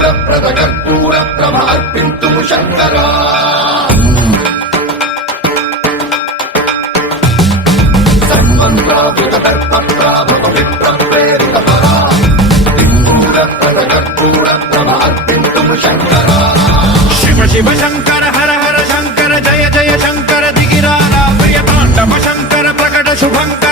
कर्पूर प्रभार्पिन्तुं शङ्करा शिव शिव शंकर हर हर शंकर जय जय शंकर दिगिरारा प्रिय तांडव शंकर प्रकट शुभंकर